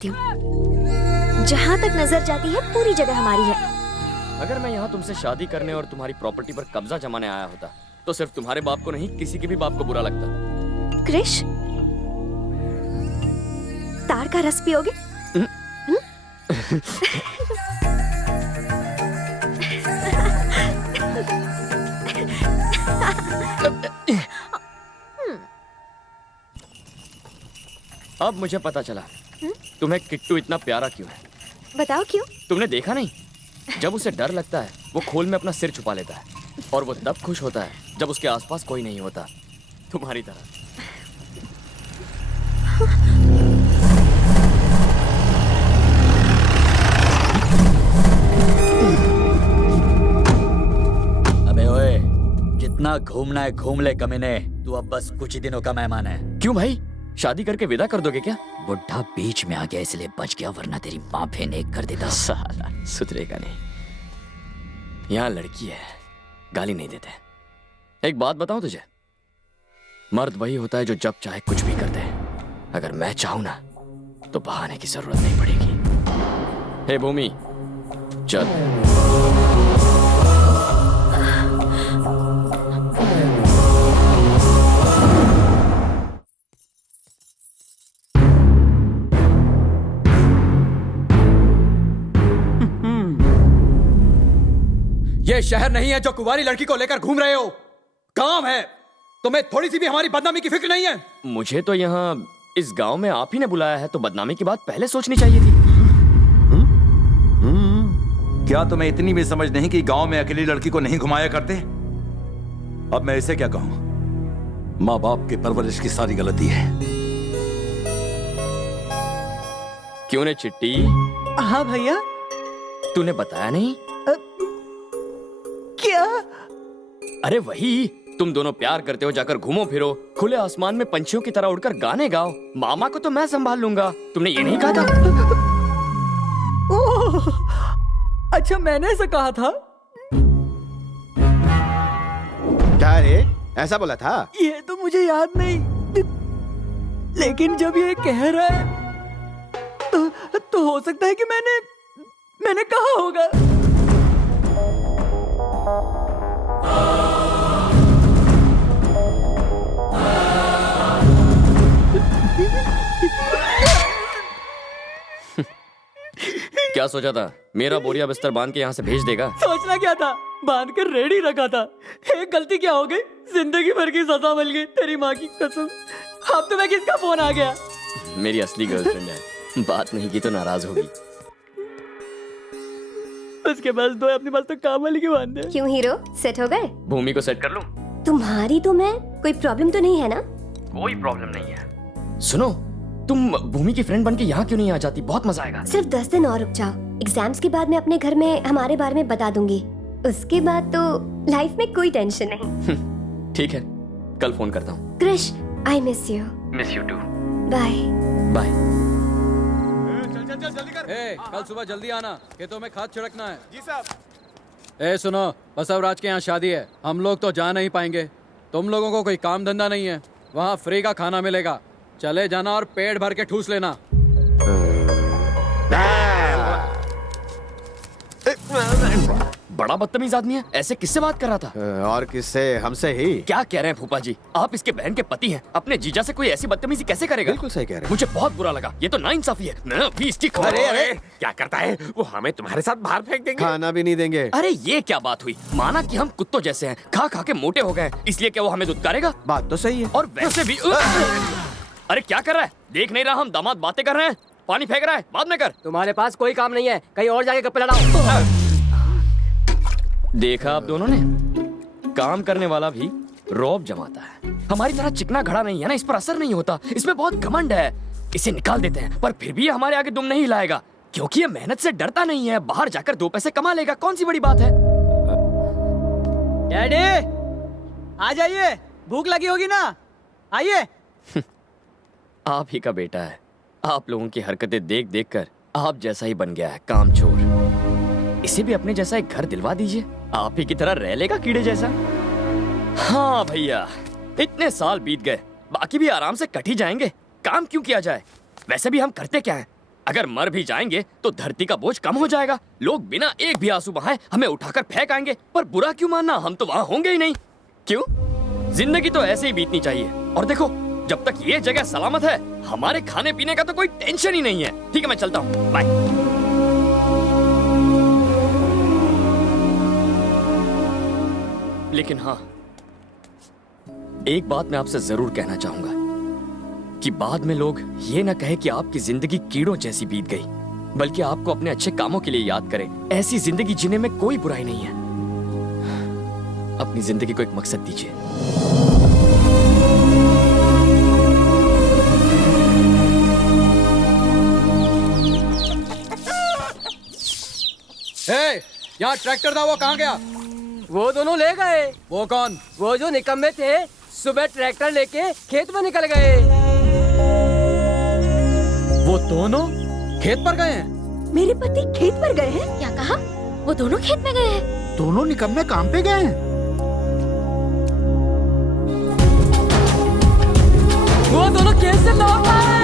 जहाँ तक नजर जाती है पूरी जगह हमारी है। अगर मैं यहाँ तुमसे शादी करने और तुम्हारी प्रॉपर्टी पर कब्जा जमाने आया होता तो सिर्फ तुम्हारे बाप को नहीं किसी के भी बाप को बुरा लगता। क्रिश, तार का रस पियोगे? अब मुझे पता चला तुम्हें किट्टू इतना प्यारा क्यों है। बताओ क्यों? तुमने देखा नहीं, जब उसे डर लगता है वो खोल में अपना सिर छुपा लेता है और वो तब खुश होता है जब उसके आसपास कोई नहीं होता, तुम्हारी तरह। अबे ओए, जितना घूमना है घूम ले कमीने, तू अब बस कुछ ही दिनों का मेहमान है। क्यों भाई, शादी करके विदा कर दोगे क्या? बुढ़ा बीच में आ गया इसलिए बच गया, वरना तेरी माँ फेंक कर देता। साला सुधरेगा नहीं। यहाँ लड़की है, गाली नहीं देते। एक बात बताऊं तुझे, मर्द वही होता है जो जब चाहे कुछ भी कर दे। अगर मैं चाहूं ना तो बहाने की जरूरत नहीं पड़ेगी। हे भूमि, चल। ये शहर नहीं है जो कुंवारी लड़की को लेकर घूम रहे हो, काम है। तुम्हें थोड़ी सी भी हमारी बदनामी की फिक्र नहीं है? मुझे तो यहाँ इस गांव में आप ही ने बुलाया है, तो बदनामी की बात पहले सोचनी चाहिए थी। क्या तुम्हें इतनी भी समझ नहीं कि गांव में अकेली लड़की को नहीं घुमाया करते? अब मैं इसे क्या कहूं? माँ बाप की परवरिश की सारी गलती है। क्यों ने चिट्टी? हाँ भैया। तूने बताया नहीं? क्या? अरे वही, तुम दोनों प्यार करते हो, जाकर घूमो फिरो, खुले आसमान में पंछियों की तरह उड़कर गाने गाओ। मामा को तो मैं संभाल लूंगा। तुमने ये नहीं कहा था? ओह, अच्छा मैंने ऐसा कहा था? क्या रे, ऐसा बोला था? ये तो मुझे याद नहीं, लेकिन जब ये कह रहा है तो हो सकता है कि मैंने कहा होगा। क्या सोचा था, मेरा बोरिया बिस्तर बांध के यहाँ से भेज देगा? सोचना क्या था, बांध कर रेडी रखा था। एक गलती क्या हो गई, जिंदगी भर की सजा मिल गई, तेरी माँ की कसम। अब तो मैं किसका फोन आ गया? मेरी असली गर्लफ्रेंड है, बात नहीं की तो नाराज होगी। उसके पास दो, अपने पास तो काम वाली की बात है। क्यों हीरो, सेट हो गए? भूमि को सेट कर लूं? तुम्हारी तो मैं, कोई प्रॉब्लम तो नहीं है ना? कोई प्रॉब्लम नहीं है। सुनो, तुम भूमि की फ्रेंड बन के यहाँ क्यों नहीं आ जाती? बहुत मजा आएगा। सिर्फ 10 दिन और रुक जाओ, एग्जाम्स के बाद मैं अपने घर में हमारे बारे में बता दूंगी। उसके बाद तो लाइफ में कोई टेंशन नहीं। ठीक है, कल फोन करता हूँ। Krish, I miss you. Miss you too. Bye bye. चल जल्दी कर। कल सुबह जल्दी आना, खेतों में खाद छिड़कना है। जी साहब। सुनो, बसवराज के यहाँ शादी है, हम लोग तो जा नहीं पाएंगे। तुम लोगों को कोई काम धंधा नहीं है, वहाँ फ्री का खाना मिलेगा। चले जाना और पेट भर के ठूस लेना। बड़ा बदतमीज आदमी है, ऐसे किससे बात कर रहा था? और किससे? हमसे ही। क्या कह रहे हैं फूफा जी, आप इसके बहन के पति हैं, अपने जीजा से कोई ऐसी बदतमीजी कैसे करेगा? बिल्कुल सही कह रहे हैं। मुझे बहुत बुरा लगा, ये तो नाइंसाफी है। मैं अभी इसकी अरे क्या करता है वो, हमें तुम्हारे साथ बाहर फेंक देंगे। खाना भी नहीं देंगे। अरे ये क्या बात हुई? माना कि हम कुत्तों जैसे हैं, खा खा के मोटे हो गए, इसलिए क्या वो हमें दुत्कारेगा? बात तो सही है। और वैसे भी अरे क्या कर रहा है, देख नहीं रहा हम दामाद बातें कर रहे हैं? पानी फेंक रहा है, बाद में कर। तुम्हारे पास कोई काम नहीं है, कहीं और जाके गप्पे लड़ाओ। देखा आप दोनों ने, काम करने वाला भी रौब जमाता है। हमारी तरह चिकना घड़ा नहीं है ना, इस पर असर नहीं होता। इसमें बहुत घमंड है, इसे निकाल देते हैं, पर फिर भी ये हमारे आगे दुम नहीं लाएगा, क्योंकि ये मेहनत से डरता नहीं है। बाहर जाकर 2 पैसे कमा लेगा, कौन सी बड़ी बात है? डैडी आ जाइए, भूख लगी होगी ना, आइए। आप ही का बेटा है, आप लोगों की हरकतें देख देख कर आप जैसा ही बन गया है, कामचोर। इसे भी अपने जैसा एक घर दिलवा दीजिए, आप ही की तरह रह लेगा कीड़े जैसा। हाँ भैया, इतने साल बीत गए, बाकी भी आराम से कट ही जाएंगे। काम क्यों किया जाए? वैसे भी हम करते क्या हैं? अगर मर भी जाएंगे तो धरती का बोझ कम हो जाएगा। लोग बिना एक भी आंसू बहाए हमें उठाकर फेंक आएंगे। पर बुरा क्यों मानना, हम तो वहां होंगे ही नहीं। क्यों? जिंदगी तो ऐसे ही बीतनी चाहिए। और देखो, जब तक ये जगह सलामत है, हमारे खाने पीने का तो कोई टेंशन ही नहीं है। ठीक है, मैं चलता हूँ, बाय। लेकिन हाँ, एक बात मैं आपसे जरूर कहना चाहूंगा कि बाद में लोग ये ना कहे कि आपकी जिंदगी कीड़ों जैसी बीत गई, बल्कि आपको अपने अच्छे कामों के लिए याद करें। ऐसी जिंदगी जीने में कोई बुराई नहीं है। अपनी जिंदगी को एक मकसद दीजिए। यहाँ ट्रैक्टर था, वो कहाँ गया? वो दोनों ले गए। वो कौन? वो जो निकम्मे थे, सुबह ट्रैक्टर लेके खेत में निकल गए। वो दोनों खेत पर गए हैं? मेरे पति खेत पर गए हैं? क्या कहा? वो दोनों खेत में गए हैं? दोनों निकम्मे काम पे गए हैं। वो दोनों खेत से लौट आए।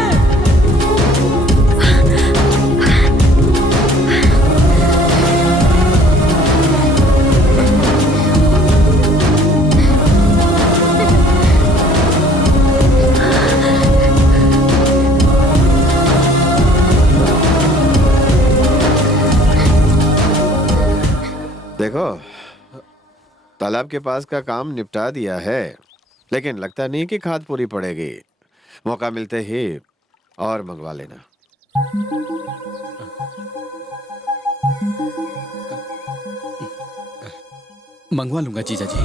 देखो, तालाब के पास का काम निपटा दिया है, लेकिन लगता नहीं कि खाद पूरी पड़ेगी। मौका मिलते ही और मंगवा लेना। मंगवा लूंगा जीजा जी।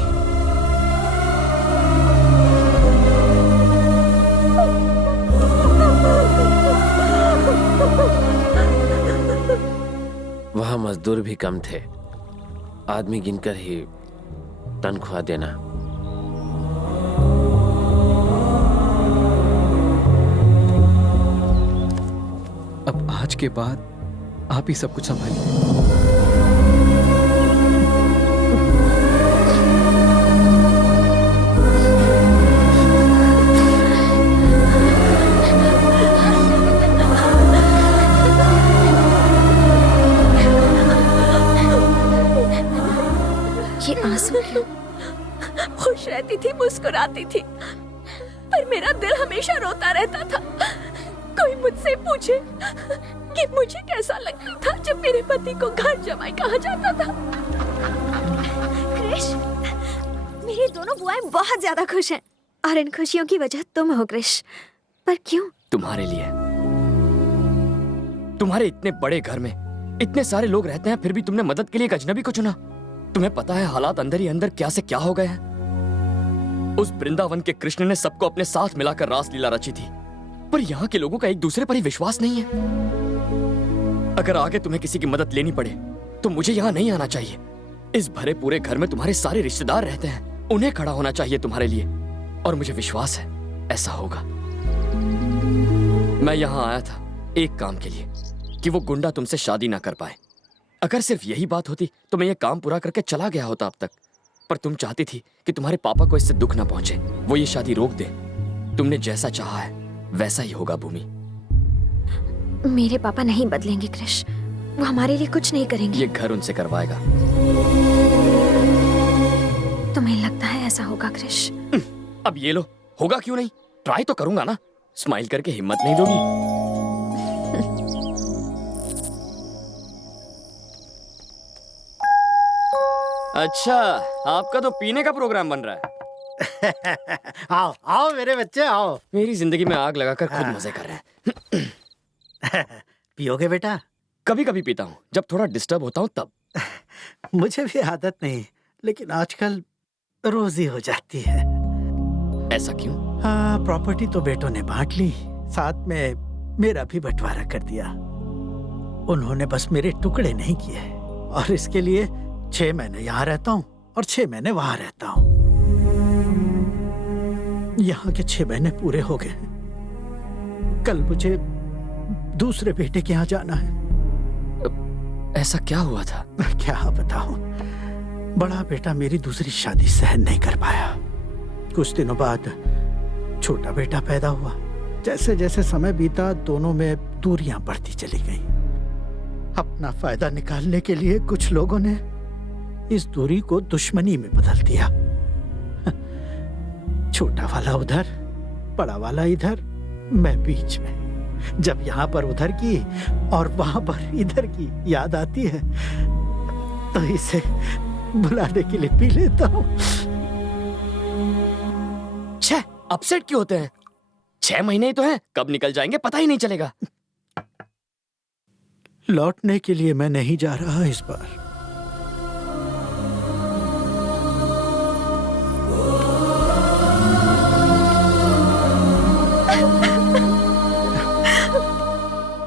वहां मजदूर भी कम थे, आदमी गिनकर ही तनख्वाह देना। अब आज के बाद आप ही सब कुछ संभालिए। ये आंसू क्यों? खुश रहती थी, मुस्कुराती थी, पर मेरा दिल हमेशा रोता रहता था। कोई मुझसे पूछे कि मुझे कैसा लगता था जब मेरे पति को घर जमाई कहा जाता था। क्रिश, मेरी दोनों बुआएं बहुत ज्यादा खुश हैं और इन खुशियों की वजह तुम हो क्रिश। पर क्यों? तुम्हारे लिए। तुम्हारे इतने बड़े घर में इतने सारे लोग रहते हैं, फिर भी तुमने मदद के लिए एक अजनबी को चुना। तुम्हें पता है हालात अंदर ही अंदर क्या से क्या हो गए हैं। उस वृंदावन के कृष्ण ने सबको अपने साथ मिलाकर रासलीला रची थी, पर यहाँ के लोगों का एक दूसरे पर ही विश्वास नहीं है। अगर आगे तुम्हें किसी की मदद लेनी पड़े तो मुझे यहाँ नहीं आना चाहिए। इस भरे पूरे घर में तुम्हारे सारे रिश्तेदार रहते हैं, उन्हें खड़ा होना चाहिए तुम्हारे लिए, और मुझे विश्वास है ऐसा होगा। मैं यहाँ आया था एक काम के लिए, कि वो गुंडा तुमसे शादी ना कर पाए। अगर सिर्फ यही बात होती तो मैं ये काम पूरा करके चला गया होता अब तक। पर तुम चाहती थी कि तुम्हारे पापा को इससे दुख ना पहुंचे, वो ये शादी रोक दे। तुमने जैसा चाहा है वैसा ही होगा भूमि। मेरे पापा नहीं बदलेंगे क्रिश, वो हमारे लिए कुछ नहीं करेंगे। ये घर उनसे करवाएगा। तुम्हें लगता है ऐसा होगा क्रिश? अब ये लो, होगा क्यों नहीं, ट्राई तो करूंगा ना। स्माइल करके हिम्मत नहीं दोगी? अच्छा, आपका तो पीने का प्रोग्राम बन रहा है। आओ आओ मेरे बच्चे आओ। मेरी जिंदगी में आग लगाकर खुद मजे कर रहे हैं। पियोगे बेटा? कभी कभी पीता हूँ, जब थोड़ा डिस्टर्ब होता हूँ तब। मुझे भी आदत नहीं, लेकिन आजकल रोज ही हो जाती है। ऐसा क्यों? हाँ, प्रॉपर्टी तो बेटों ने बांट ली, साथ में मेरा भी बंटवारा कर दिया। उन्होंने बस मेरे टुकड़े नहीं किए, और इसके लिए 6 महीने यहाँ रहता हूँ और 6 महीने वहां रहता हूँ। यहाँ के 6 महीने पूरे हो गए। कल मुझे दूसरे बेटे के यहाँ जाना है। ऐसा क्या हुआ था? क्या बताऊं, बड़ा बेटा मेरी दूसरी शादी सहन नहीं कर पाया। कुछ दिनों बाद छोटा बेटा पैदा हुआ। जैसे जैसे समय बीता दोनों में दूरियां बढ़ती चली गईं। अपना फायदा निकालने के लिए कुछ लोगों ने इस दूरी को दुश्मनी में बदल दिया। छोटा वाला उधर, बड़ा वाला इधर, मैं बीच में। जब यहाँ पर उधर की और वहां पर इधर की याद आती है तो इसे बुलाने के लिए पी लेता हूँ। छह अपसेट क्यों होते हैं? 6 महीने ही तो हैं, कब निकल जाएंगे पता ही नहीं चलेगा। लौटने के लिए मैं नहीं जा रहा इस बार।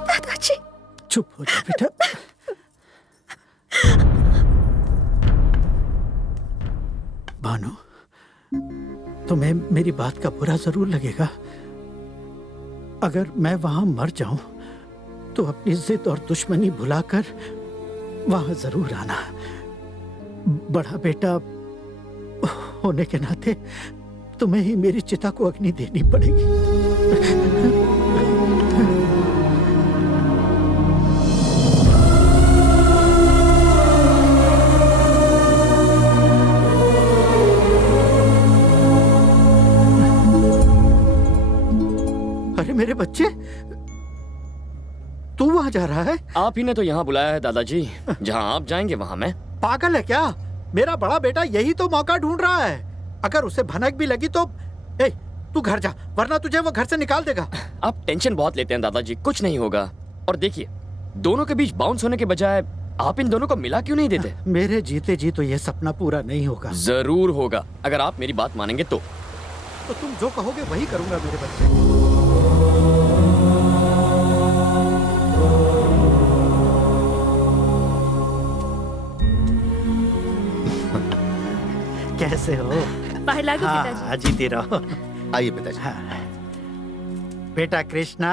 दादाजी, चुप हो जा बेटा। भानु, तुम्हें मेरी बात का बुरा जरूर लगेगा। अगर मैं वहां मर जाऊं तो अपनी जिद और दुश्मनी भुलाकर वहां जरूर आना। बड़ा बेटा होने के नाते तुम्हें ही मेरी चिता को अग्नि देनी पड़ेगी। अरे मेरे बच्चे, तू वहां जा रहा है? आप ही ने तो यहाँ बुलाया है दादाजी। जहाँ आप जाएंगे वहाँ मैं। पागल है क्या? मेरा बड़ा बेटा यही तो मौका ढूंढ रहा है। अगर उसे भनक भी लगी तो तू घर जा, वरना तुझे वो घर से निकाल देगा। आप टेंशन बहुत लेते हैं दादाजी, कुछ नहीं होगा। और देखिए, दोनों के बीच बाउंस होने के बजाय आप इन दोनों को मिला क्यों नहीं देते? मेरे जीते जी तो ये सपना पूरा नहीं होगा। जरूर होगा, अगर आप मेरी बात मानेंगे तो तुम जो कहोगे वही करूंगा मेरे बच्चे। कैसे हो? बाहर लागो पिताजी। हाँ, जीती रहो। आइए पिताजी। हाँ। बेटा कृष्णा,